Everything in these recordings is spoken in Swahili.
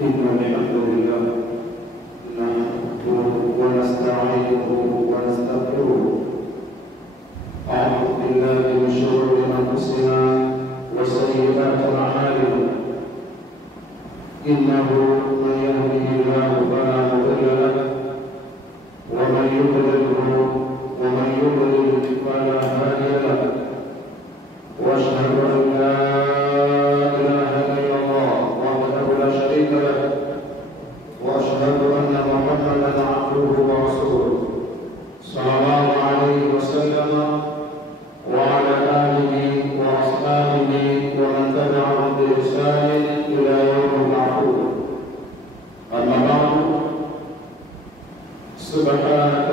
إن الحمد لله نحمده ونستعينه ونستغفره أعوذ بالله من شرور أنفسنا وسيئات أعمالنا إنه من يهده الله فلا مضل له ومن يضلل فلا هادي له وأشهد أن لا إله إلا الله وحده لا شريك له وأشهد أن محمدا عبده ورسوله صلى الله عليه وسلم وعلى آله وأصحابه ومن تبعهم بإحسان إلى يوم العقوبة. أما بعد، سبحانك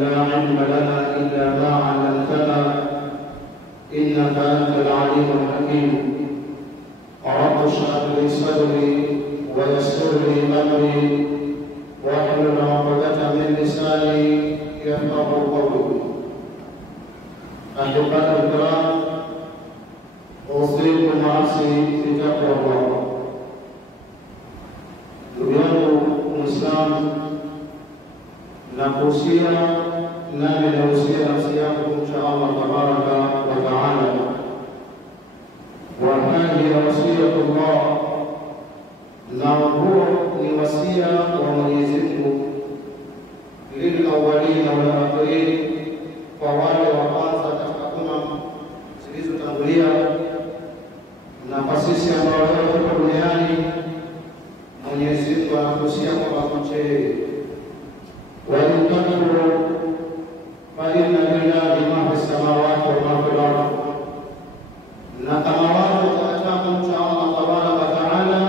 لا علم لنا إلا ما علمتنا إنك أنت العليم الحكيم. رب اشرح لي صدري ويسر لي أمري واحلل عقدة من لساني يفقه قولي. أحبائي الكرام، أوصيكم ونفسي بتقوى الله. Ndugu yangu Muislamu, nakuhusia nami nahusia nafsi yangu kumcha Allah tabaraka wa taala. Wa hadhihi wasiyatullah, na huo ni wasia wa Mwenyezi Mungu lilawwalina wal akhirin, kwa wale wa kwanza katika umma zilizotangulia na kwa sisi ambao leo tuko duniani. Mwenyezi Mungu anakuhusia kwamba tumche وَيُكَبِّرُ فَإِنَّ لِلَّهِ مَا فِي السَّمَاوَاتِ وَمَا فِي الْأَرْضِ. Na kama watu watakataa kumcha Allah tabaraka wa taala,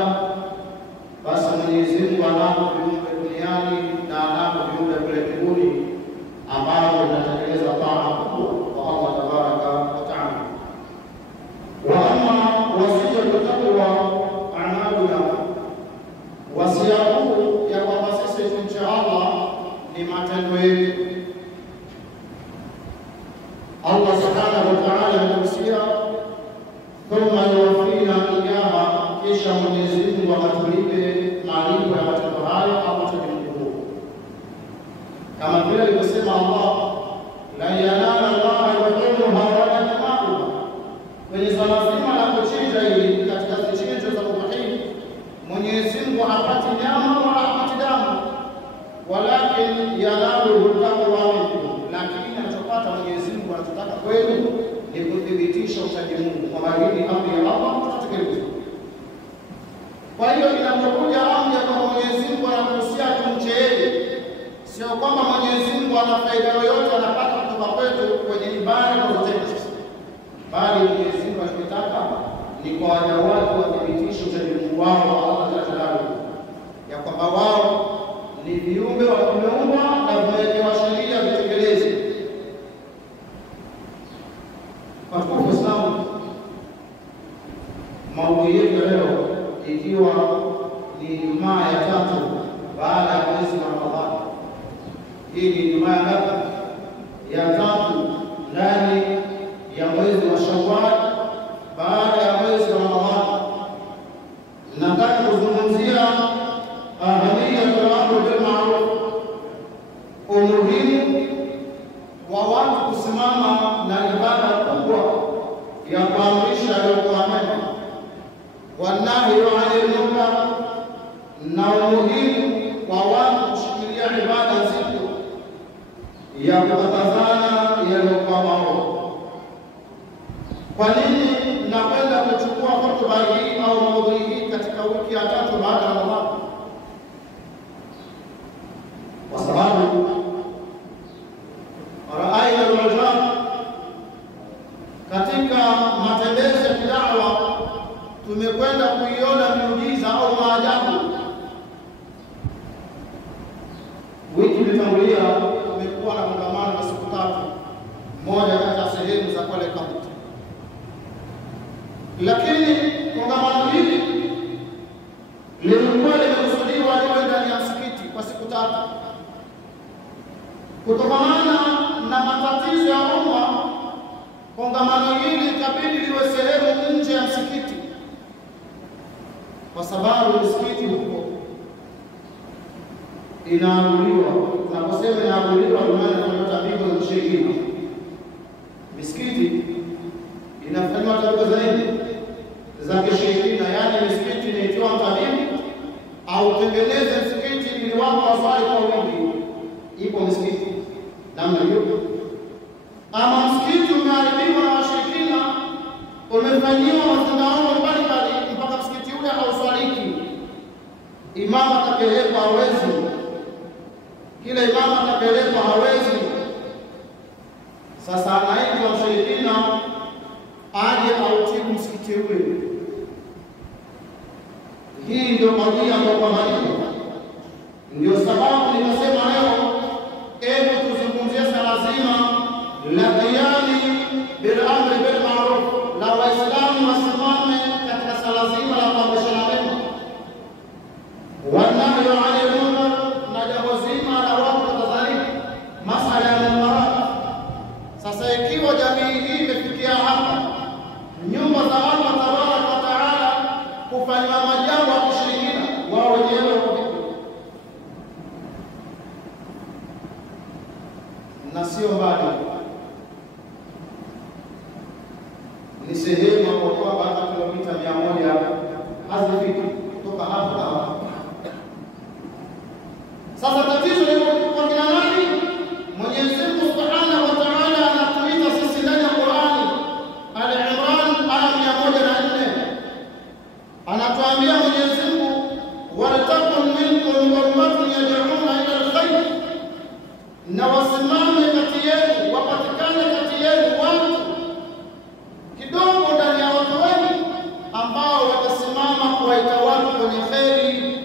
basi Mwenyezi Mungu anapo viumbe duniani na anapo viumbe kule mbinguni ambao wanatekeleza taa kwa Allah tabaraka wa taala. Wa amma wasiyatu taqwa a'maluna, wasia huu ya kwamba sisi tumche Allah ni matendo yetu. Allah subhanahu wa ta'ala anakusia thumma yuwaffina iyyaha, kisha Mwenyezi Mungu akatulipe malipo ya matendo hayo au tulimkuu. Kama vile alivyosema Allah, la yanala Allah al-yawma wala yamalu, kwenye swala zima la kuchinja hili katika vichinjo za udhiya, Mwenyezi Mungu hapati nyama wala hapati damu, walakin yanaluhu taqwa minkum, lakini anachopata Mwenyezi Mungu anachotaka kwenu ni kudhibitisha uchaji Mungu, kwa maana amri ya Allah tutatekeleza. Kwa hiyo inapokuja amri ya Mwenyezi Mungu anakuhusia tumche yeye, sio kwamba Mwenyezi Mungu ana faida yoyote anapata kutoka kwetu kwenye ibada na utendo, bali Mwenyezi Mungu anachotaka ni kwa waja wake wadhibitishe uchaji Mungu wao Allah Ta'ala, ya kwamba wao ni viumbe wa kumeumbwa na vimewekewa sheria vitekeleze. Kwa Uislamu, maudhui yetu leo ikiwa ni Ijumaa ya tatu baada ya mwezi wa Ramadhani. Hii ni Ijumaa ya tatu ndani ya mwezi wa Shawwal baada ya mwezi wa Ramadhani. Nataka kuzungumzia ahamiyatul amri bil ma'ruf, umuhimu wa watu kusimama na ibada kubwa ya kuamrisha yaliyokuwa mema, wanahyi 'anil munkar, na umuhimu wa watu kushikilia ibada nzito ya kukatazana yaliyokuwa maovu. Kwa nini napenda kuchukua hotuba hii au maudhui hii katika wiki ya tatu baada ya Ramadhani? Kwa sababu raaina al-ujab katika matembezi ya kidawa tumekwenda kuiona miujiza au maajabu. Wiki iliyotangulia tumekuwa na kongamano la siku tatu, moja kati ya sehemu za pale kaunti. Lakini kongamano hili lilikuwa limekusudiwa liwe ndani ya msikiti kwa siku tatu. Kutokana na matatizo ya umma, kongamano hili ikabidi liwe sehemu nje ya msikiti. kwa sababu misikiti huko inaaguliwa. Tunaposema inaaguliwa, maana tunapata bigo za sheria. Misikiti inafanywa tabia zaidi za kisheria, yaani misikiti inaitwa tabibu au tengeneze msikiti ili watu waswali kwa wingi. Ipo misikiti namna hiyo. Ama msikiti umeharibiwa na washirikina, umefanyiwa matendo mbalimbali mpaka msikiti ule hauswaliki, imamu atakayelekwa hawezi, kila imamu atakayelekwa hawezi. Sasa anaitwa mshirikina aje autibu msikiti ule. Hii ndio kadhia kwa maana. Ndio sababu nikasema leo hebu tuzungumzie swala zima la qiyami bil amri bil ma'ruf, la Waislamu wasimame katika swala zima la kuamrishana mema wa nahyi 'anil munkar, na jambo zima la watu kudhalimu masala ya munkarat. Sasa ikiwa jamii hii imefikia hapa, nyumba za Allah tabaraka wa taala kufanya majambo ya kushirikina, wao wenyewe na sio mbali, ni sehemu kwa kwamba hata kilomita 100 hazifiki kutoka hapa na hapa. Sasa tatizo ni kwa kina nani? Mwenyezi Mungu Subhanahu wa Ta'ala anatuita sisi ndani ya Qur'ani, Al-Imran aya 104, anatuambia Mwenyezi Mungu, walatakun minkum ummatun yad'una ila al-khayr, na wasimame kati yenu, wapatikane kati yenu watu kidogo ndani ya watu wengi ambao watasimama kuwaita watu kwenye kheri.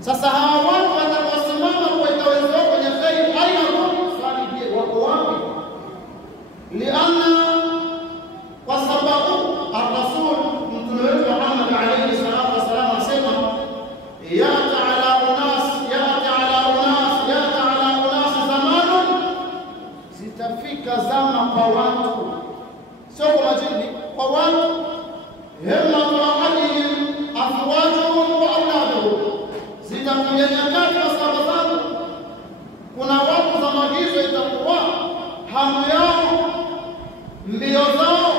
Sasa hawa watu watakaosimama kuwaita wenzao kwenye kheri, aina swali, je, wako wapi? Lianna, kwa sababu ar-Rasul mtume wetu Muhammad alayhi salatu wasalam asema, ya'ti ala unas zamanun, zitafika zama kwa watu, sio kwa majini, kwa watu, hemma tuahadihim afwajuhum wa auladuhum, zitakuja nyakati na saba zangu, kuna watu za magizo itakuwa hamu yao, mbio zao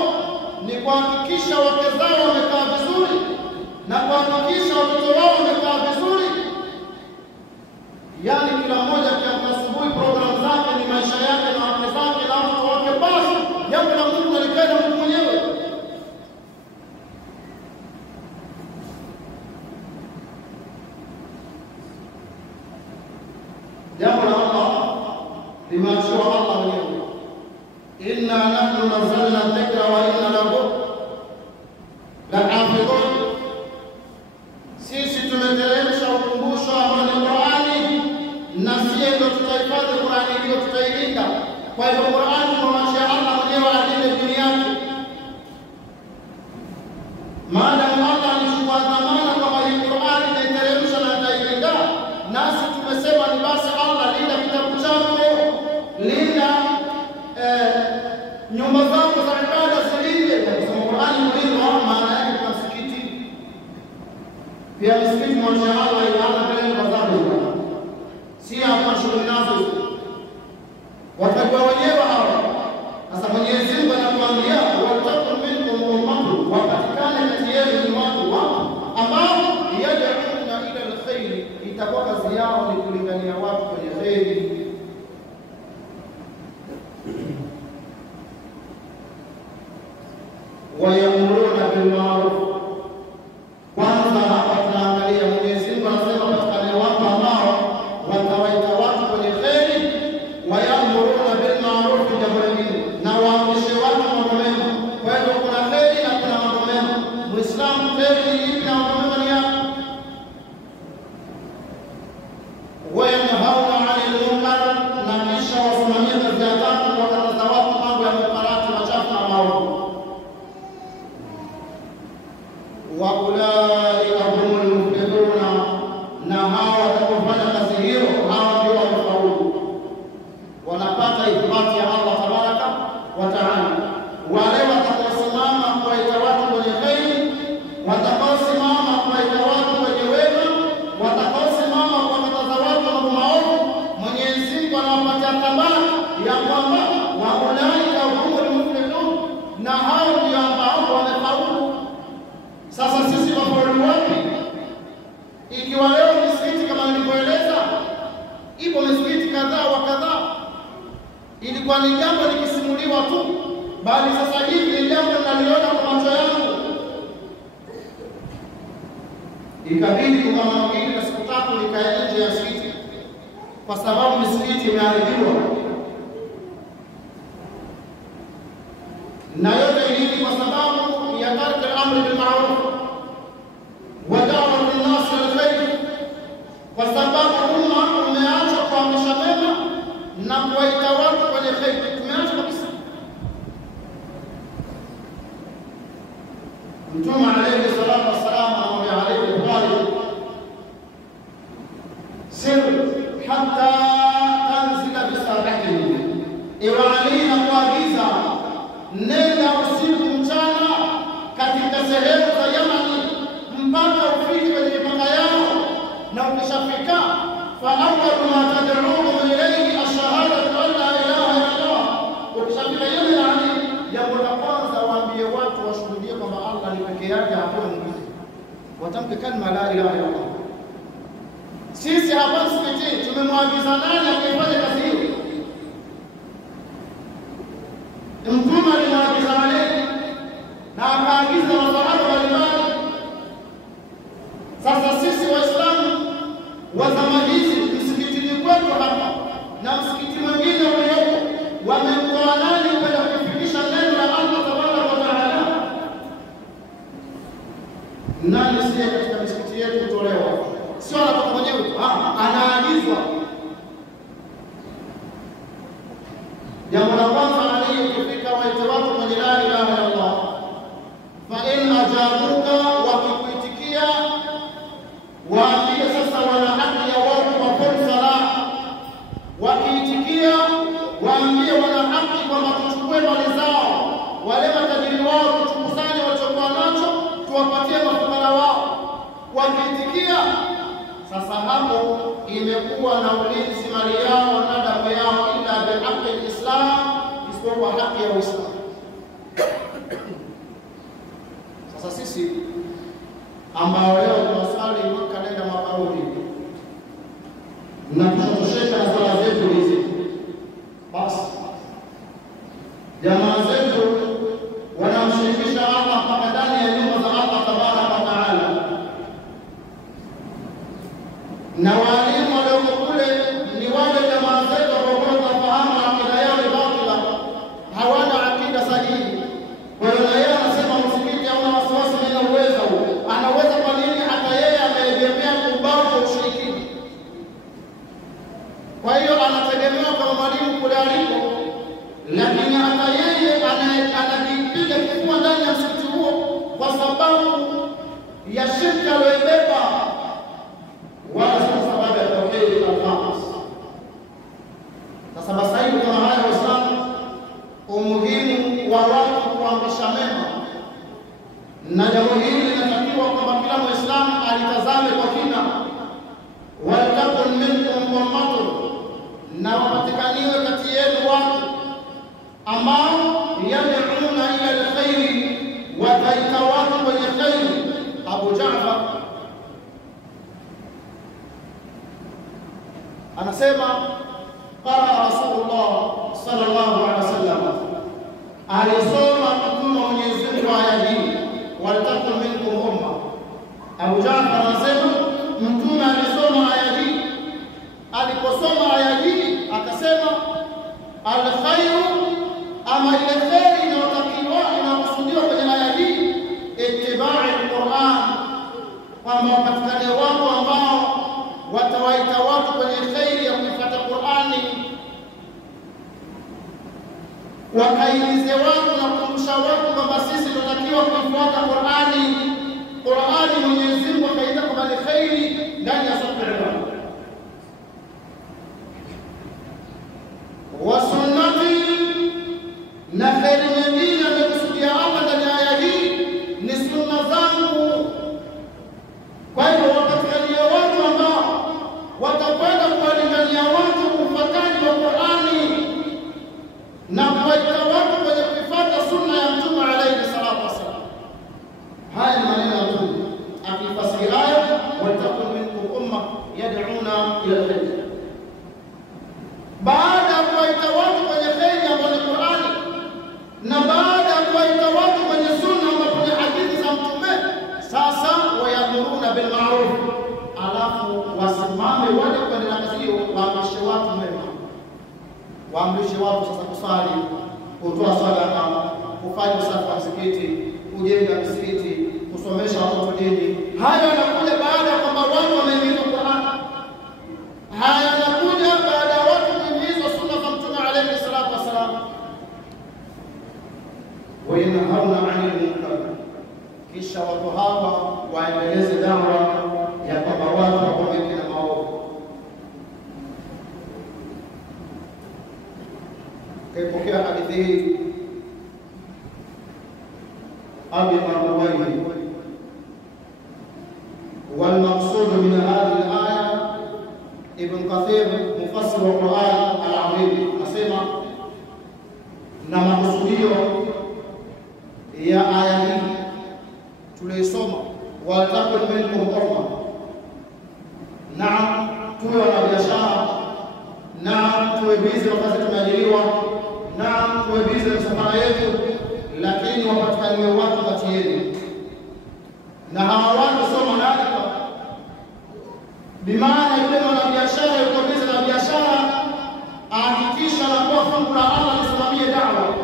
ni kuhakikisha wake zao wamekaa vizuri na kuhakikisha watoto wao wamekaa vizuri. Yaani kila mmoja kiamka asubuhi program zake ni maisha yake na wake zake na watoto wake, basi jambo la Mungu alikaida mtu mwenyewe. Jambo la Allah limeachiwa Allah mwenyewe, inna nahnu nazzalna dhikra wa inna lahu lahafidhun, sisi tumeteremsha ukumbusho ambao ni Qur'ani, na sisi ndio tutahifadhi Qur'ani, ndio tutailinda. Kwa hivyo Qur'ani tunamwachia Allah mwenyewe alinde dini yake. Maadamu Allah alichukua dhamana kwamba hii Qur'ani itaiteremsha na itailinda, nasi tumesema ni basi Allah, linda kitabu chako, linda nyumba zako za ibada zilinde. Kwa Qur'ani mlinda, maana yake kwa msikiti pia, msikiti mwachia Allah ilaana mbele kwa sababu si hapa shughuli nazo watajua wenyewe hawa. Sasa Mwenyezi Mungu anatuambia, watakum minkum ummatun, wapatikane kati yenu ni watu ambao yad'una ila al-khair, itakuwa kazi yao ni kulingania watu kwenye kheri. Wayamuruna bil ma'ruf, kwanza hapa tunaangalia Mwenyezi Mungu anasema patikane watu ambao watawaita watu kwenye kheri. Wayamuruna bil ma'ruf, jambo lingine, na waamrishe watu mambo mema. Kwa hivyo kuna kheri na kuna mambo mema. Muislamu kheri ni ipi na mambo mema ni yapi? Wayanhauna 'anil munkar, na kisha wasimamie kazi ya tatu, wakataza watu mambo ya munkarati, machafu na maovu. Wa ulaika humul muflihuna, na hawa watakofanya kazi hiyo, hawa ndio wamefaulu, wanapata ithibati ya Allah tabaraka wa taala. Wale watakaosimama kuwaita watu kwenye kheri, watakaosimama sisi wafaulu wapi? Ikiwa leo misikiti kama nilivyoeleza, ipo misikiti kadhaa wa kadhaa, ilikuwa ni jambo likisimuliwa tu, bali sasa hivi ni jambo naliona kwa macho yangu. Ikabidi kongamano hili la siku 3 likae nje ya msikiti kwa sababu misikiti imeharibiwa. Na yote hili kwa sababu ya tarki al-amri bil ma'ruf wa da'wati an-nas ila al-khair, kwa sababu umma umeacha kuamrisha mema na kuwaita watu kwenye khair. Tumeacha kabisa. Mtume alayhi salatu wassalam amwambia alayhi Bukhari, sir hatta tanzila bisabahihim, iwalina kuagiza nenda usiku mchana katika sehemu za Yamani mpaka ufike kwenye mipaka yao, na ukishafika fa awwalu ma tad'uhum ilayhi ash-shahadatu an la ilaha illa Allah. Ukishafika Yamani, jambo la kwanza waambie watu washuhudie kwamba Allah ni pekee yake, hakuna mwingine, watamke kalima la ilaha illa Allah. Sisi hapa msikitini tumemwagiza nani akifanya kazi hiyo? Mtume alimwagiza Ali na akaagiza masahaba mbalimbali. Sasa sisi Waislamu wa zama hizi, msikitini kwetu hapa na msikiti mwingine uliopo, wamekuwa nani kwenda kufikisha neno la Allah tabaraka wa taala? Nani siye katika misikiti yetu kutolewa? Sio anatoka mwenyewe, anaagizwa. Jambo la kwanza, Ali ukifika waite watu kwenye la ilaha illa Allah, fa in ajabuka, wakikuitikia waambie sasa wana haki ya wao wapone sala. Wakiitikia waambie wana haki kwamba tuchukue mali zao, wale matajiri wao tukusanye walichokuwa nacho tuwapatie mafukara wao. Wakiitikia sasa, hapo imekuwa na ulinzi mali yao na damu yao, ila bihaqi al-Islam, isipokuwa haki ya Uislamu. Sasa sisi ambao leo tunasali Maka nenda Maka rudi na tunatosheka na sala zetu hizi, basi jamaa zetu wanamshirikisha Allah mpaka ndani ya nyumba za Allah tabaraka wa taala, na walimu walioko kule ni wale jamaa zetu ambao wanafahamu akida yao ni batila, hawana akida sahihi. Kwa hiyo na yeye anasema msikiti hauna wasiwasi, nina uwezo. Anaweza kwa nini? Hata yeye ameegemea kubao kwa ushirikina. Kwa hiyo anategemewa kama mwalimu kule aliko, lakini hata yeye anajipiga kifua ndani ya msikiti huo kwa sababu ya shirki aliyobeba, wala sio sababu ya tauhid al-khamis. Sasa masaibu kama haya, Waislamu, umuhimu wa watu kuamrisha mema, na jambo hili linatakiwa kwamba kila Muislamu alitazame kwa kina. Waltakun minkum ummatun, na wapatikaniwe kati yenu watu ambao yad'una ila al-khairi, wataita watu kwenye khairi. Abu Ja'far anasema qala Rasulullah sallallahu alaihi wasallam, alisoma Mtume wa Mwenyezi Mungu aya hii, waltakun minkum umma. Abu Ja'far anasema Mtume alisoma aya hii. Aliposoma aya hii akasema al-khairu, ama ile khairi inayotakiwa inakusudiwa kwenye aya hii, ittiba'i al-Qur'an, kwamba wapatikane watu ambao watawaita watu kwenye khairi ya kufuata Qur'ani, wakailize watu na kukumbusha watu kwamba sisi tunatakiwa kufuata Qur'ani. Qur'ani Mwenyezi Mungu akaita kwamba ni khairi ndani ya sura al-Baqara. Wa sunnati, na khairi nyingine amekusudia Allah ndani ya aya hii ni sunna zangu. Kwa hiyo wapatikanie watu ambao watakwenda kuwalingania watu ufuataji wa Qur'ani na kuwaita watu kwenye kufuata sunna ya Mtume alayhi salatu wasallam. Haya waamrishe watu sasa kusali, kutoa sadaka, kufanya usafi wa msikiti, kujenga misikiti, kusomesha watoto dini. Hayo yanakuja baada ya kwamba watu wamehimizwa Qur'an. Haya yanakuja baada ya watu kuhimizwa sunna za Mtume alayhi salatu wasalam. Wa yanhauna 'anil munkar, kisha watu hawa waendeleze dawa ya kwamba watu wakomeke na maovu. Kaipokea hadithi hii Abi Marwayi. والمقصود من هذه الآية ابن كثير مفسر القرآن العظيم نسمع na makusudio ya aya hii tulisoma, waltakun minkum umma, naam tuwe na biashara, naam tuwe bizi wakati tumeajiriwa, naam tuwe bizi na safari yetu, lakini wapatikaniwe watu kati yenu. Na hawa watu sio malaika, bimaana yule mwanabiashara yuko bizi na biashara, ahakikisha anakuwa fungu la Allah lisimamie da'wa.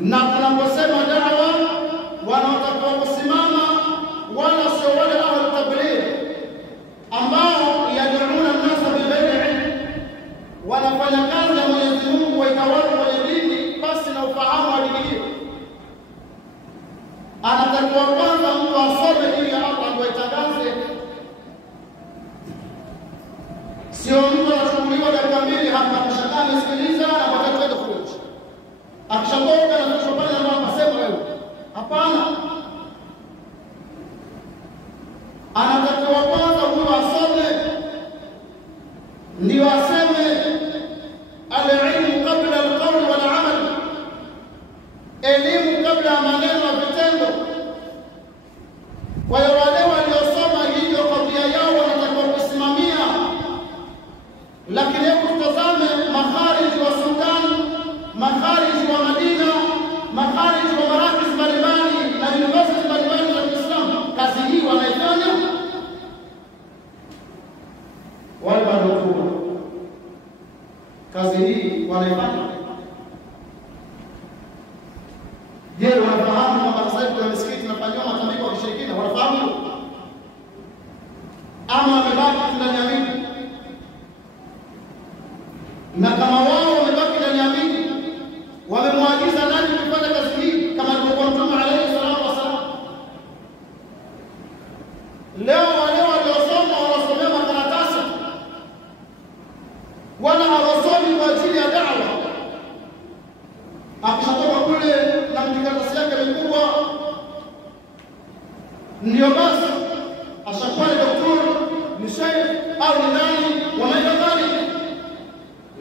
Na tunaposema da'wa, wanaotakiwa kusimama wala sio wale ahlu tabligh ambao yad'una an-nasa bighairi ilm, wanafanya kazi ya Mwenyezi Mungu waitawala kwenye dini basi na ufahamu wa dini hiyo. Anatakiwa kwanza mtu asome dini ya Allah ndio itangaze. Sio mtu anachukuliwa dakika mbili hapa akishakaa amesikiliza na wakati wake kurudi, akishaboka na kushopana na akasema wewe. Hapana, anatakiwa kwanza mtu asome ndio aseme al-ilmu qabla al-qawl wal-amal, elimu kabla ya maneno na vitendo. Kwa hiyo wale waliosoma hivyo kadhia yao wanatakiwa kusimamia. Lakini hebu tutazame makhariji wa Sudan, makhariji wa Madina, makhariji wa marakis mbalimbali na university mbalimbali za Kiislamu, kazi hii wanaifanya wale madogo, kazi hii wanaifanya. Je, wanafahamu kwamba sasa hivi kuna misikiti inafanywa matambiko ya kishirikina? Wanafahamu ama wamebaki ndani ya miji? Na kama wao wamebaki ndani ya miji, wamemwagiza nani kufanya kazi hii kama alivyokuwa Mtume alayhi salatu wasallam? Leo wale waliosoma wanasomea makaratasi, wala hawasomi kwa ajili ya da'wa. Akishatoka kule na mikaratasi yake mikubwa, ndio basi ashakuwa ni daktari, ni sheikh au ni nani wa maidani.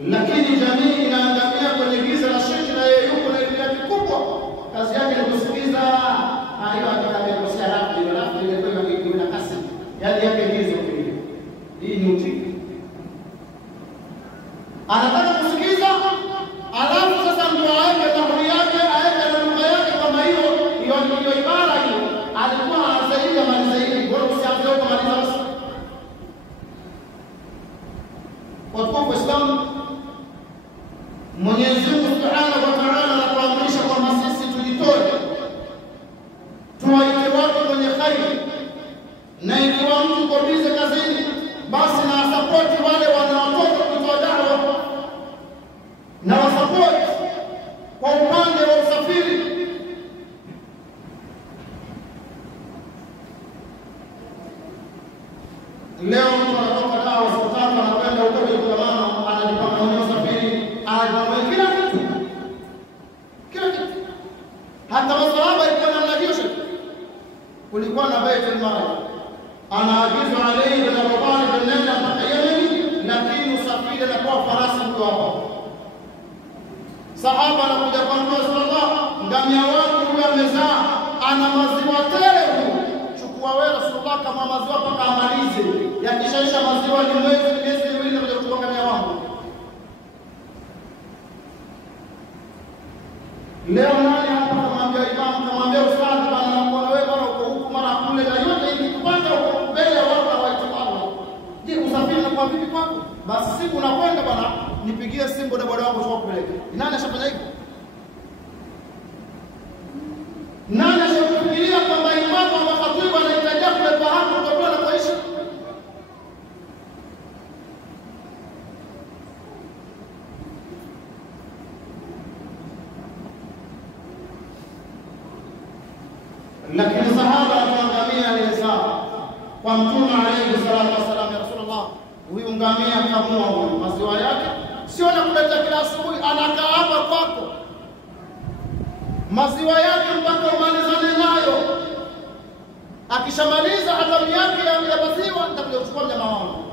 Lakini jamii inaangamia kwenye giza la shirki, na yeye yuko na elimu yake kubwa, kazi yake ni kusikiliza hayo atakayokosea rafu ile rafu ile kwa hiyo na kasi yale yake hizo kile. Hii ni utiki, anataka kusikiliza, alafu sasa ndio aende tahuri yake, aende na lugha yake, kama hiyo ibara hiyo alikuwa anasaidia malizaidi, bora usianze huko maliza basi. Watu wa Islam, Mwenyezi Mungu Subhanahu wa Ta'ala anatuamrisha kwamba sisi tujitoe, tuwaite watu kwenye khairi, na ikiwa mtu uko bize kazini, basi na support wale wanaotoka kutoa da'wa, na support kwa upande wa usafiri. Leo mtu anatoka Dar es Salaam anakwenda huko Kongamano, anajipanga mwenye usafiri, anajipanga kila kitu, kila kitu. Hata masahaba ilikuwa namna hiyo. Kulikuwa na Baitul Mal, anaagizwa alayhi bin Abi Talib nenda mpaka Yemen, lakini usafiri anakuwa farasi mtu hapo. Sahaba anakuja kwa Mtume sallallahu, ngamia wangu huyo amezaa, ana maziwa tele huko, chukua wewe Rasulullah kama maziwa mpaka amalize, yakishaisha maziwa ni miezi miwili ndio kuchukua ngamia wangu. Leo nani hapa kumwambia imam, kumwambia ustadhi, bana nakuona wewe bana uko huku mara kule, na yote hii kupanda huko mbele ya watu wa Allah. Je, usafiri unakuwa vipi kwako? Basi siku unakwenda bana nipigie simu bodaboda wangu tukupeleke. Nani ashafanya hivyo? Nani ashafikiria kwamba imamu wa khatibu anahitaji kuwepo hapo utakuwa na kuishi? Lakini sahaba akamwambia aliyezaa kwa Mtume alayhi salatu wasallam, ya Rasulullah, huyu ngamia kamua huyu maziwa yake sio na kuleta kila asubuhi, anakaa hapa kwako maziwa yake mpaka umalizane nayo. Akishamaliza hatamu yake ya maziwa nitakuja kuchukua mnyama wangu.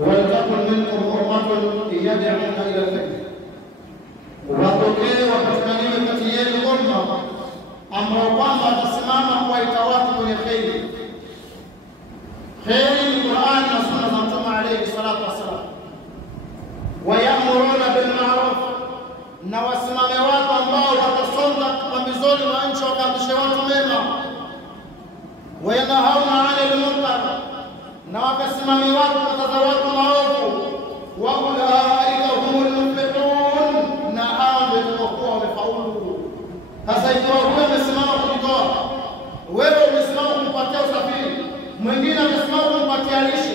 وَلْتَكُنْ مِنْكُمْ أُمَّةٌ يَدْعُونَ إِلَى الْخَيْرِ, watokee wapatikaniwe kati yenu umma ambao kwamba watasimama kuwaita watu kwenye kheri. Kheri ni Qur'an na sunna za Mtume alayhi salatu wasallam. Wayamuruna bil ma'ruf, na wasimame watu ambao watasonga pambizoni mwa nchi wakaamrishe watu mema. Wayanahawna 'anil munkar, na wakasimame watu kukataza watu maovu. Wa ulaika humul muflihun, na hao ndio watakuwa wamefaulu. Sasa ikiwa wewe umesimama kujitoa, wewe umesimama kumpatia usafiri, mwingine amesimama kumpatia lishe,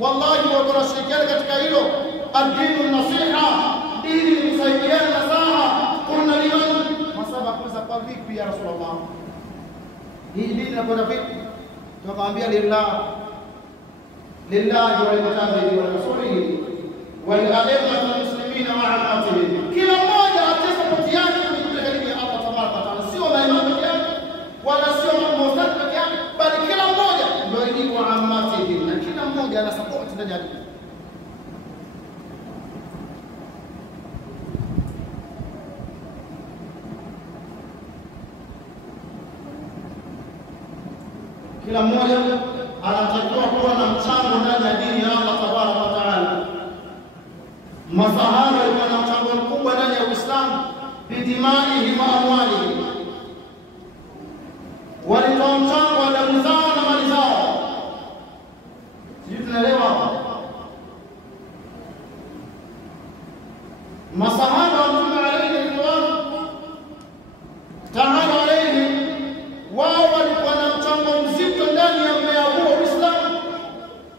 wallahi watarashirikiana katika hilo. Ad-dinu nasiha, dini ni kusaidiana nasaha. Kuna liman masaba kuza kwa vipi ya Rasulullah, hii dini inakwenda vipi? Tukamwambia lillah wa litabihi wa rasulihi wa al-a'immati al-muslimina wa 'ammatihim. Kila mmoja atesa poti yake kuipeleka dini ya Allah tabaraka wa taala, sio maimamu pekee yake wala sio mamuuzati pekee yake, bali kila mmoja ndio dini wa 'ammatihim, na kila mmoja ana support ndani ya dini. Kila mmoja anatakiwa kuwa na mchango ndani ya dini ya Allah tabaraka wa taala. Masahaba walikuwa na mchango mkubwa ndani ya Uislamu, bidimaihim wa amwalihim, walitoa mchango wa damu zao na mali zao. Sisi tunaelewa masahaba wa Mtume alayhi ta'ala alayhi, wao walikuwa na mchango mzito ndani ya mmea huo Uislamu.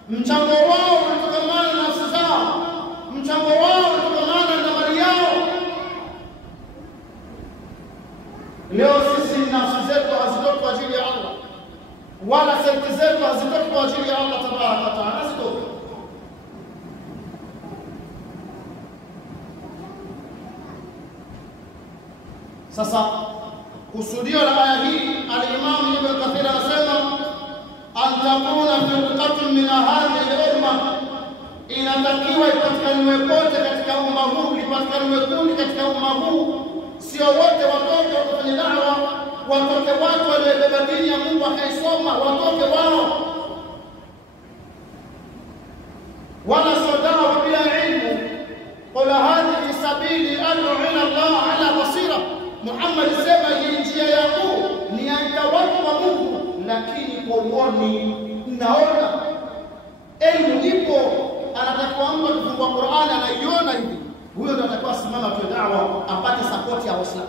Mchango wao ulitokamana na nafsi zao, mchango wao ulitokamana na mali yao. Leo sisi nafsi zetu hazitoki kwa ajili ya Allah, wala senti zetu hazitoki kwa ajili ya Allah tabaraka wa taala, hazitoki. Sasa kusudio la aya hii, al-Imam Ibn Kathir anasema an takuna firqatun min hadhihi al-umma, inatakiwa ipatikaniwe pote katika umma huu, ipatikaniwe kundi katika umma huu. Sio wote watoke wakafanya da'wa, watoke watu waliobeba dini ya Mungu wakaisoma, watoke wao, wala sio da'wa bila ilmu. Qul hadhihi sabili ad'u ila Allah ala basira, Muhammad sema hii njia yangu ni aita watu wa Mungu, lakini kwa uoni. Naona elimu ipo, anatakiwa mtu akifungua Qur'ani anaiona hivi, huyo ndo atakuwa simama kwa da'wa, apate support ya Waislamu.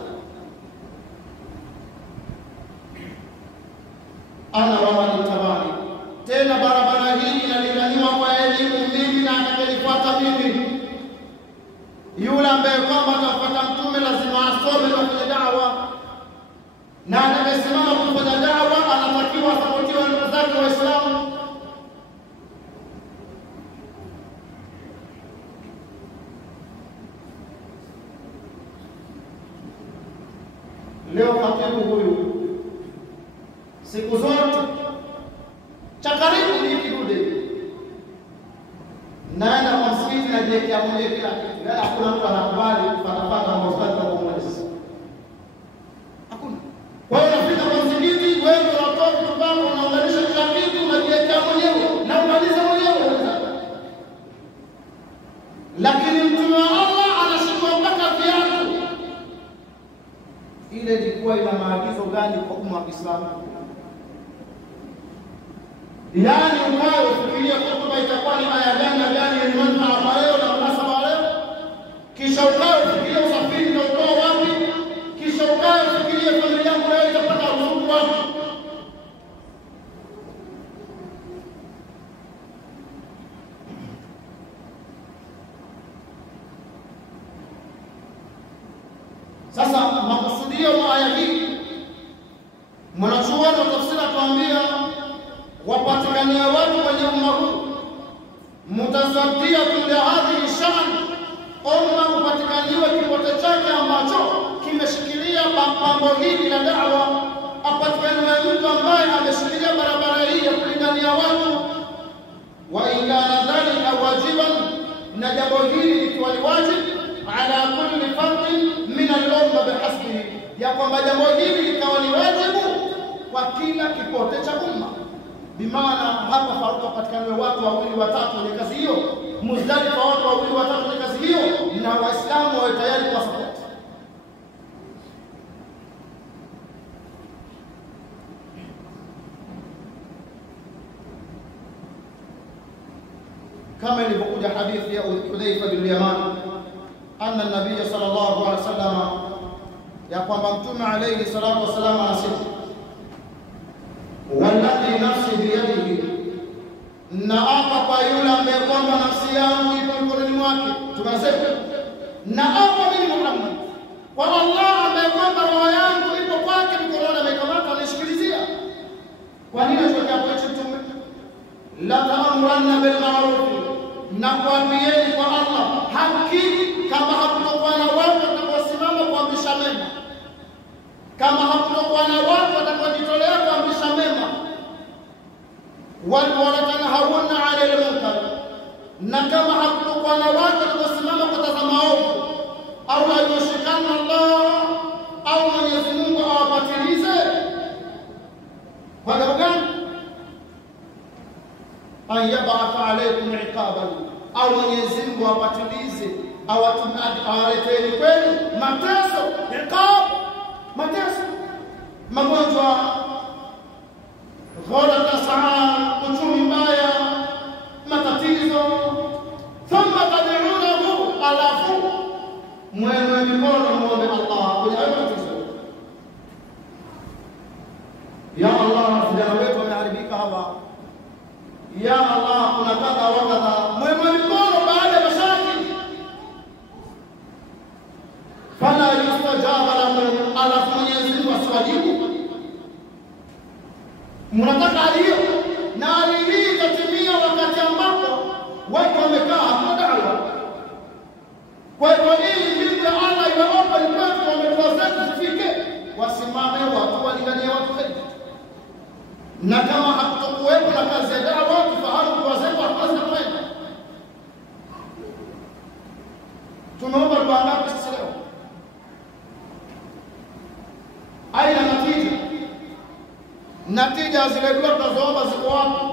Ana wa nitabani, tena barabara hii inalinganiwa kwa elimu, mimi na atakayenifuata mimi. Yule ambaye kwamba atafuata Mtume lazima asome na kufanya da'wa, na atakayesimama kufanya da'wa anatakiwa asapotiwe na ndugu zake Waislamu. Leo khatibu huyu siku zote cha karibu ni kidude, naenda kwa msikiti na jiwekea mwenyewe kila kitu, wala hakuna mtu anakubali kupata maustadhi wa kumweleza, hakuna. Kwa hiyo unafika kwa msikiti, wewe unatoa vitu vyako, unaunganisha kila kitu, unajiwekea mwenyewe na umaliza mwenyewe. Lakini Mtume wa Allah anashika mpaka viatu. Ile ilikuwa ina maagizo gani? gani kwa umma wa Kiislamu? Yaani ukae ufikirie kwamba itakuwa ni aya gani na gani yenye manufaa kwa leo na munasaba leo, kisha ukae ufikirie usafiri na utoa wapi, kisha ukae ufikirie familia yangu leo itapata ruzuku wapi. Sasa makusudio ya aya hii, mwanachuoni wa tafsiri atuambia wapatikania watu kwenye umma huu mutasadia kulia hadhi shan, umma upatikaniwe kipote chake ambacho kimeshikilia pambo hili la da'wa, apatikaniwe mtu ambaye ameshikilia barabara hii ya kulingania watu, wa ingana dhalika wajiban, na jambo hili likiwa ni wajibu ala kulli fardin min al-umma bihasbihi, ya kwamba jambo hili likawa ni wajibu kwa kila kipote cha umma. Bimaana hapa faruka patikaniwe watu wawili watatu wenye kazi hiyo, Muzdalifa watu wawili watatu wenye kazi hiyo, na Waislamu wawe tayari kwa support. Kama ilivyokuja hadithi ya Hudhaifa bin Yaman anna an-nabiy sallallahu alaihi wasallam, ya kwamba mtume alayhi salatu wasallam anasema walladhi nafsi biyadihi, naapa kwa yule ambaye kwamba nafsi yangu ipo mikononi mwake. Tunasema naapa mimi Muhammad kwa Allah ambaye kwamba roho yangu ipo kwake mikononi, amekamata anashikilizia. Kwa nini tuweke hapo mtume? La ta'muranna bil ma'ruf, na kuambieni kwa Allah haki, kama hakutakuwa na watu watakaosimama kuamrisha mema, kama hakutakuwa na watu watakaojitolea kuamrisha mema, wanatanahawuna 'anil munkar, na kama hakutakuwa na watu watakaosimama kutazama maovu, au ayushikana Allah, au Mwenyezi Mungu awapatilize. Kwa sababu gani? An yab'atha alaykum iqaban, au Mwenyezi Mungu awapatilize, awaleteni kwenu mateso. Iqab, mateso, magonjwa, ghala tasaa, uchumi mbaya, matatizo. Thumma tad'unahu, alafu mwenye mikono muombe Allah kwenye hayo matatizo. Ya Allah, vijana wetu wameharibika hawa, ya Allah, kuna kadha wa kadha, mwenye mikono baada ya mashaki. Fala yustajaba lahum, alafu Mwenyezi Mungu asiwajibu. Mnataka hiyo, na hali hii itatimia wakati ambapo watu wamekaa hakuna da'wa. Kwa hivyo hii mbingu ya Allah iwaopa ni kwetu, wametoa zetu zifike, wasimame watu walinganie watu kheri. Na kama hakutokuwepo na kazi ya da'wa, tufahamu kwa zetu hatuwezi kwenda. Tumeomba dua ngapi sisi leo? Aina natija, natija zile dua tunazoomba ziko wapi?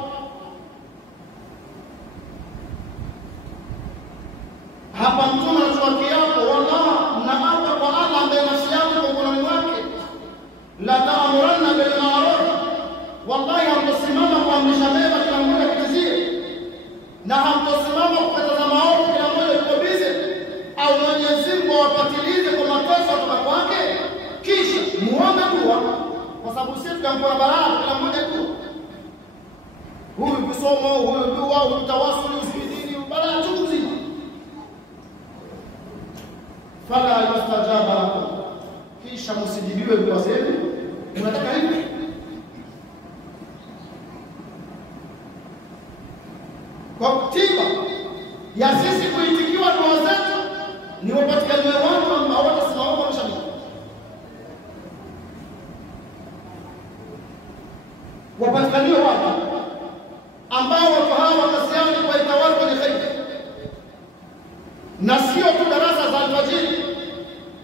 Hapa mtume anatoa kiapo, wallahi naapa kwa Allah ambaye nafsi yangu iko mkononi mwake, la ta'muranna bil ma'ruf, wallahi hamtosimama kuamrisha mema kila mmoja kitizie, na hamtosimama kukataza maovu kila mmoja yuko bize, au Mwenyezi Mungu awapatilize kwa mateso kutoka kwake. Kisha muombe dua, kwa sababu sisi tukampa baraka kila mmoja dua, huyu kisomo, huyu dua, huyu tawassul, usidini, baraka tu mzima. Fala yustajaba lakum, kisha msijibiwe dua zenu. Unataka hivi? Kwa tiba ya sisi kuitikiwa dua zetu ni wapatikaniwe watu ambao watasimama kwa mshamiki, wapatikaniwe watu ambao watu hawa watasiani kwa itawali kwenye kheri, na sio tu darasa za alfajiri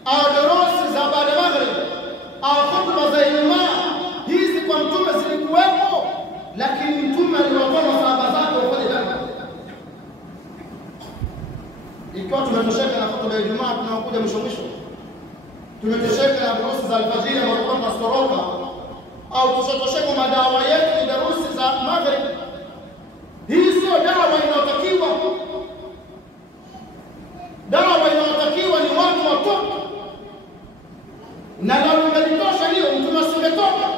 au darasa za baada ya maghrib au khutba za Ijumaa. Hizi kwa mtume zilikuwepo, lakini mtume aliwatoa masahaba zake wafanye da'wa. Ikiwa tumetosheka na khutba ya Ijumaa, tunakuja mwisho mwisho, tumetosheka na durusi za alfajiri ambazo tunasoroka, au tushatosheka madawa yetu ni darusi za maghrib. Hii sio dawa inayotakiwa. Dawa inayotakiwa ni watu watoke, na lau ingetosha hiyo mtume asingetoka.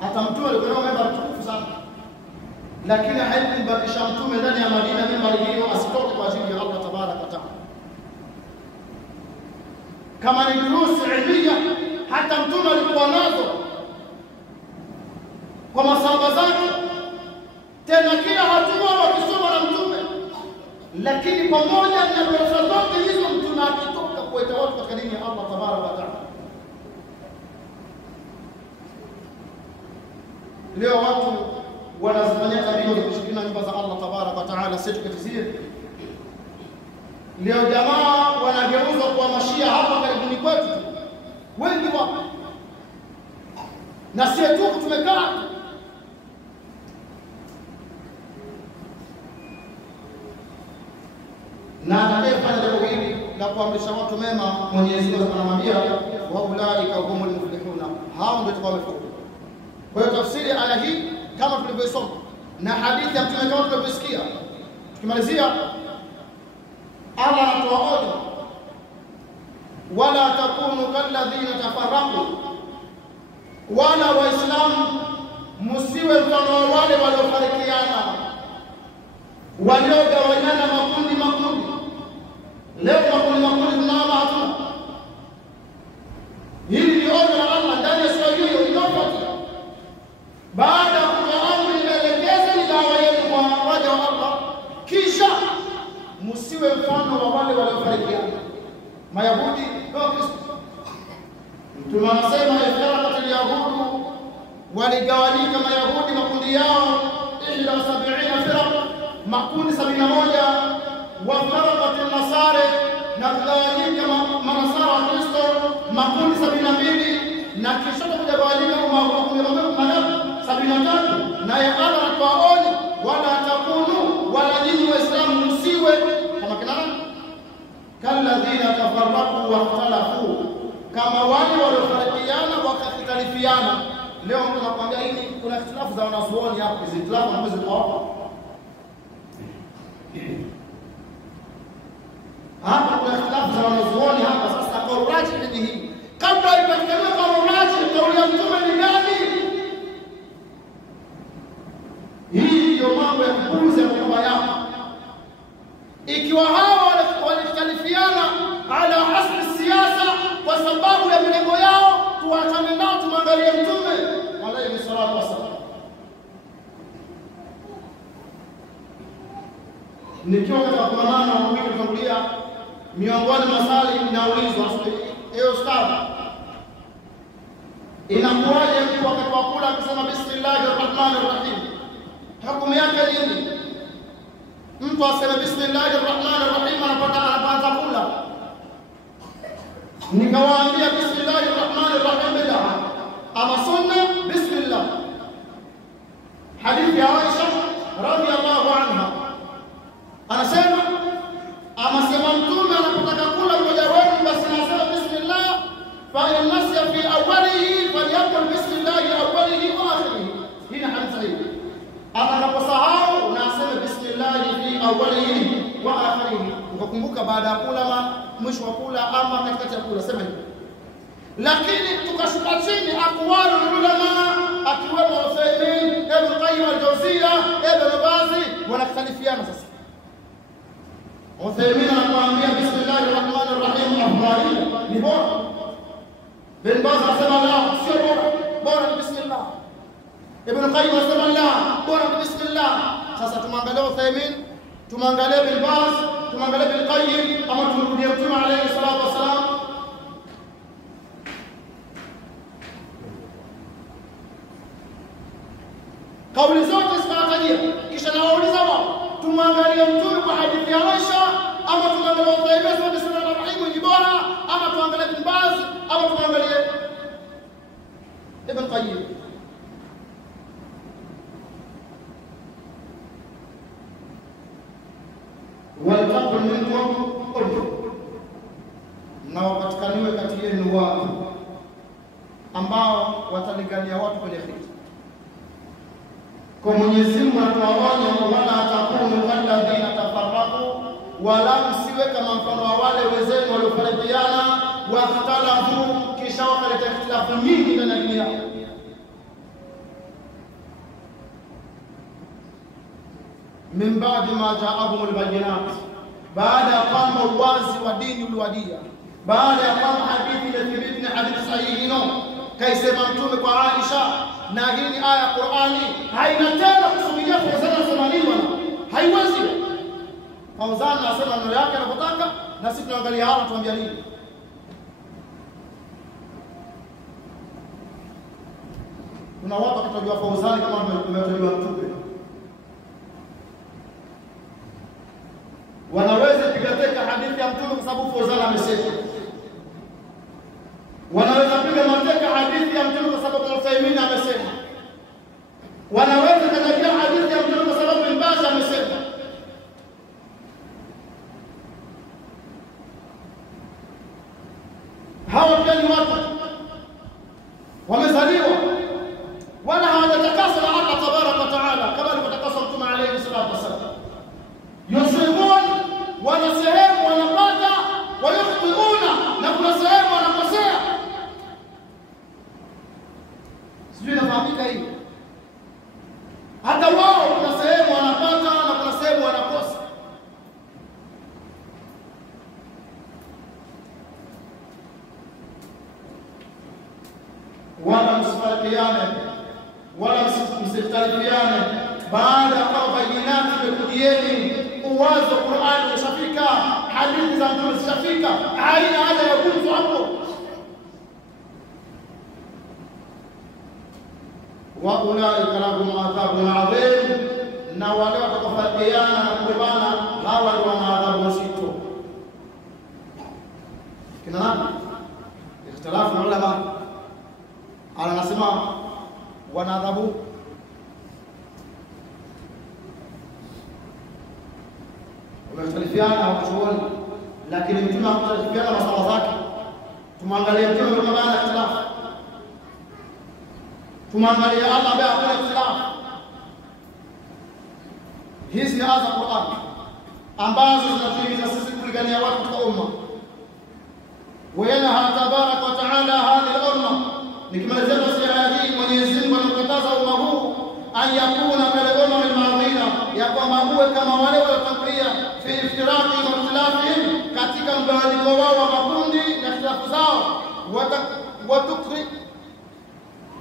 Hata mtume alikuwa na memba mtukufu sana, lakini haikumbakisha mtume ndani ya Madina memba hiyo asitoke kwa ajili ya Allah tabaraka wa taala. Kama ni durusi ilmiya, hata mtume alikuwa nazo kwa masahaba zake, tena kila hatua wakisoma na mtume. Lakini pamoja na darasa zote hizo, mtume akitoka kuita watu katika dini ya Allah tabaraka wa taala. Leo watu wanazifanyia tabia za kushirikina nyumba za Allah tabaraka wa taala, sisi tukatizia. Leo jamaa wanageuzwa kwa mashia hapa karibuni kwetu, wengi wapo, na sisi tu tumekaa. Na atakayefanya jambo hili la kuamrisha watu mema, Mwenyezi Mungu anamwambia wa ulaika humul muflihuna, hao ndio wamefaulu. Kwa hiyo tafsiri aya hii kama tulivyosoma na hadithi ya Mtume kama tulivyosikia, tukimalizia Allah anatoa onyo, wala takunu kalladhina tafarraqu, wala waislamu msiwe mfano wa wale waliofarikiana, waliogawanyana makundi makundi. Leo makundi tunaona hatuna. Hili ni onyo la Allah ndani ya sura hiyo iliyofuatia. Baada ya kutoa amri inaelekeza ni dawa yenu kwa waja wa Allah, kisha msiwe mfano wa wale waliofarikiana, Mayahudi na Wakristo. Mtume anasema iftaraqat al-yahudu, waligawanyika Mayahudi makundi yao 71 firaq, makundi 71. Wafaraqat an-nasara, na kugawanyika manasara wa Kristo makundi 72, na kisha kugawanyika makundi 73. Na ya Allah anatoa onyo, wala takunu, wala nyinyi waislamu msiwe kama kina kalladhina tafarraqu wa ikhtalafu, kama wale waliofarikiana wakakhtalifiana. Leo mtu anakuambia hili, kuna ikhtilafu za wanazuoni hapo, hizo ikhtilafu ambazo ziko hapa kuna ikhtilafu za wanazuoni hapa. Sasa kwa raji ni hii, kabla ipatikane kwa raji, kauli ya mtume ni gani? Hii ndio mambo ya kupuuza kwa yako. Ikiwa hawa walikhtalifiana ala hasbi siasa kwa sababu ya milengo yao, tuachane nao, tumwangalie mtume alayhi salatu wasallam. Nikiwa katika kongamano na wiki tutangulia, miongoni mwa maswali ninaulizwa, ustadhi, inakuwaje mtu wakati wa kula akisema bismillahir rahmanir rahim, hukumu yake nini? Mtu aseme bismillahir rahmanir rahim anapoanza kula. Nikawaambia bismillahir rahmanir rahim bid'a, ama sunna bismillah. Hadithi ya Aisha radhiyallahu anha anasema, ama sema mtume anapotaka kula mmoja wenu, basi anasema bismillah, fa in nasiya fi awwalihi falyaqul bismillah awwalihi wa akhirihi. Hii ni hadithi sahihi. Ama anaposahau na aseme bismillah fi awwalihi wa akhirihi, ukakumbuka baada ya kula, mwisho wa kula, ama katikati ya kula, sema hivyo. Lakini tukashuka chini aqwalu ulama, akiwemo Uthaymeen, Ibn Qayyim al-Jawziyya, Ibn Baz, wanakhtalifiana. Sasa Uthaymeen anakuambia bismillahir rahmanir rahim afdali, ni bora. Ibn Baz anasema la, sio bora, bora ni bismillah. Ibn Qayyim anasema la, bora ni bismillah. Sasa tumwangalie Uthaymeen, tumwangalie Ibn Baz, tumwangalie Ibn Qayyim, ama tumrudie Mtume alayhi salatu wasalam. Kauli zote zinatajia, kisha nawauliza wao, tumwangalie mtume kwa hadithi ya Aisha, ama tumwangalie Uthaymeen bismillahir rahim ni bora, ama tuangalie Ibn Baz, ama tuangalie Ibn Qayyim? Waltaqul minkum wazaliwe kati yenu watu ambao watalingania watu kwenye kheri. Kwa Mwenyezi Mungu anawaonya, wala takunu kalladhina tafarraqu, wala msiwe kama mfano wa wale wenzenu waliofarikiana, wakhtalafu, kisha wakaleta ikhtilafu nyingi ndani ya dini yao. Min ba'di ma ja'ahumul bayyinat, baada ya kwamba uwazi wa dini uliwajia, baada ya kwamba hadithi imethibiti ni hadithi sahihi kaisema Mtume kwa Aisha, na hii ni aya ya Qur'ani, haina tena kusubiria Fauzan asemaliwa, haiwezi. Fauzan anasema neno yake anapotaka, na sisi tunaangalia hapa tuambia nini. Kuna watu wakitojua Fauzan kama wametojua Mtume, wanaweza piga teka hadithi ya Mtume kwa sababu Fauzan amesema, wanaweza piga mateka hadithi ya Mtume kwa sababu Uthaymeen amesema, wanaweza kujadili hadithi ya Mtume kwa sababu Ibn Baz amesema. Hawa pia ni watu wamezaliwa wala hawajatakaswa na Allah tabaraka wa taala kama alivyotakaswa Mtume alayhi salatu wasallam. Yusibun, wana sehemu wanapata, wayukhtiuna, na kuna sehemu wanakosea. Sijui nafahamika hivi. Hata wao kuna sehemu wanapata na kuna sehemu wanakosa. Wala msifarikiane, wala msitarifiane, baada ya kwamba bainati imekujieni, uwazi wa Qur'ani umeshafika, hadithi za Mtume zishafika, haina haja ya kutu hapo. Wa ulaika lahum adhabun adhim, na wale watakaofarikiana na kugombana hawa ndio wana adhabu nzito. Kina nani? Ikhtilafu ulama anasema wana adhabu wamekhtalifiana wanachuoni, lakini Mtume hakhtalifiana masala zake. Tumwangalie Mtume kama ana ikhtilafu, tumwangalie Allah ambaye hakuna ikhtilafu. Hizi ni aya za Qur'an ambazo zinatuhimiza sisi kulingania watu kwa umma. وينهى تبارك وتعالى هذه الأمة. Nikimalizia tafsiri hii, Mwenyezi Mungu anakataza umma huu an yakuna kal-umam al-madhina, ya kwamba uwe kama wale waliotangulia, fi iftiraqi wa ikhtilafihim, katika mgawanyiko wao wa makundi na ikhtilafu zao,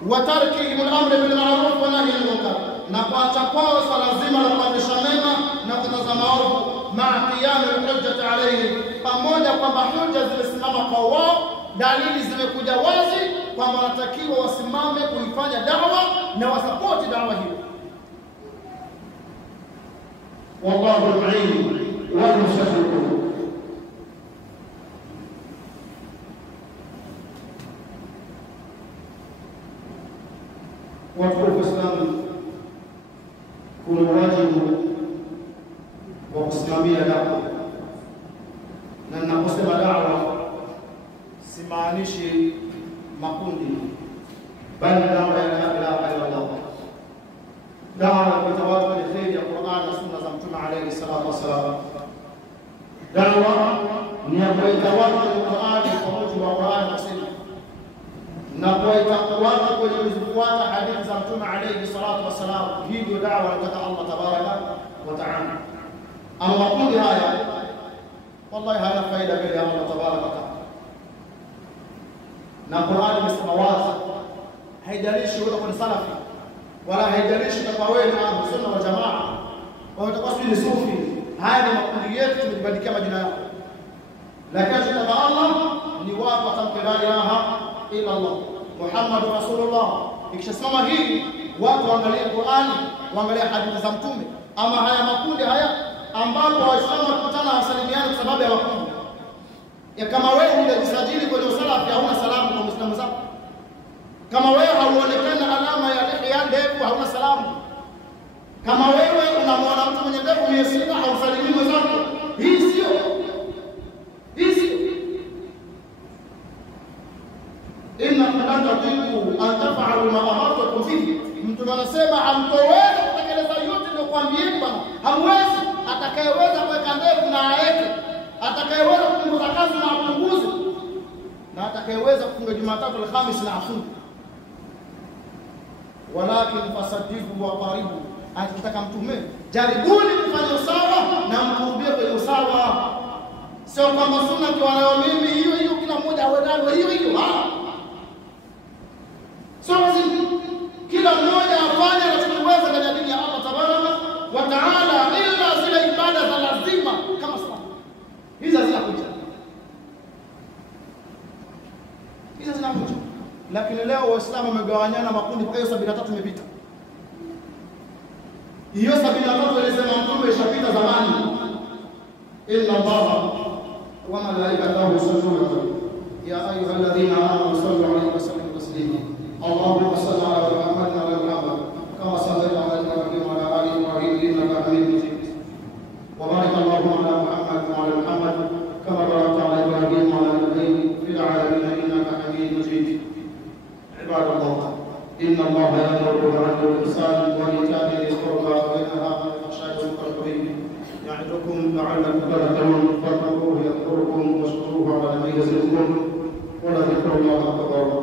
wa tarkihim al-amr bil ma'ruf wa nahy anil munkar, na kuacha kwao swala zima la kuamrisha mema na kukataza maovu, ma'a qiyam al-hujjati alayhi, pamoja kwamba hujja zimesimama kwa wao, dalili zimekuja wazi kwamba wanatakiwa wasimame kuifanya da'wa na wasapoti da'wa hiyo. Wallahu al-mu'in wal mushaffiq. Watu wa Islam kuna wajibu wa kusimamia da'wa, na ninaposema da'wa simaanishi makundi, bali da'wa ya la ilaha illa Allah, da'wa kwa watu wenye kheri ya Qur'an na sunna za Mtume alayhi salatu wasalam. Da'wa ni kuita watu kwenye Qur'an kwa mujibu wa Qur'an na sunna, na kuita watu kwenye kufuata hadithi za Mtume alayhi salatu wasalam. Hii ndio da'wa anataka Allah tabaraka wa ta'ala. Ama makundi haya wallahi hayana faida mbele ya Allah tabaraka wa ta'ala. Na Qur'an imesema wazi, haijalishi wewe ni salafi wala haijalishi kama wewe ni ahlu sunna wal jamaa au utakuwa ni sufi. Haya ni makundi yetu, tumebadilisha majina yao, lakini kwa Allah ni watu watamke la ilaha illa Allah Muhammad rasulullah. Ikishasimama hii, watu waangalie Qur'ani, waangalie hadithi za Mtume. Ama haya makundi haya ambapo Waislamu wakutana wasalimiana kwa sababu ya makundi ya, kama wewe hujajisajili kwenye usalafi hauna salamu kwa Muislamu zako, kama wewe hauonekana alama ya lihya ndefu hauna salamu, kama wewe unamwona mtu mwenye ndevu 600 hausalimii mwenzako, hii sio. Hamwezi. Atakayeweza kuweka ndevu na aweke, atakayeweza kupunguza kazi na apunguze, na atakayeweza kufunga Jumatatu Alhamisi na afunge. Walakin fasadifu wa qaribu, akitaka mtume jaribuni kufanya usawa na mkurubie kwenye usawa. Sio kwamba sunna kwa nayo mimi hiyo hiyo kila mmoja awe nayo hiyo hiyo. Sio lazima kila mmoja afanye anachoweza ndani ya dini ya Allah Tabaraka wa Taala, ila zile ibada za lazima kama swala. Hizo zinakuja. Lakini leo Waislamu wamegawanyana makundi mpaka hiyo 73 imepita. Hiyo 73 ilisema mtume ishapita zamani. Inna Allaha wa malaikatahu yusalluna ya ayyuhalladhina amanu sallu alayhi wa sallimu taslima. Allahumma salli ala Muhammad wa ala Muhammad kama sallaita ala Ibrahim wa ala ali Ibrahim innaka Hamidum Majid. Wa barik Allahumma ala Muhammad wa ala Muhammad kama barakta ala Ibrahim wa ala Ibrahim fil alamin innaka Hamidum Majid. عباد الله إن الله يأمر بالعدل والإحسان وإيتاء ذي القربى وينهى عن الفحشاء والمنكر يعظكم لعلكم تذكرون فاذكروه يذكركم واشكروه على ما يزدكم ولذكر الله أكبر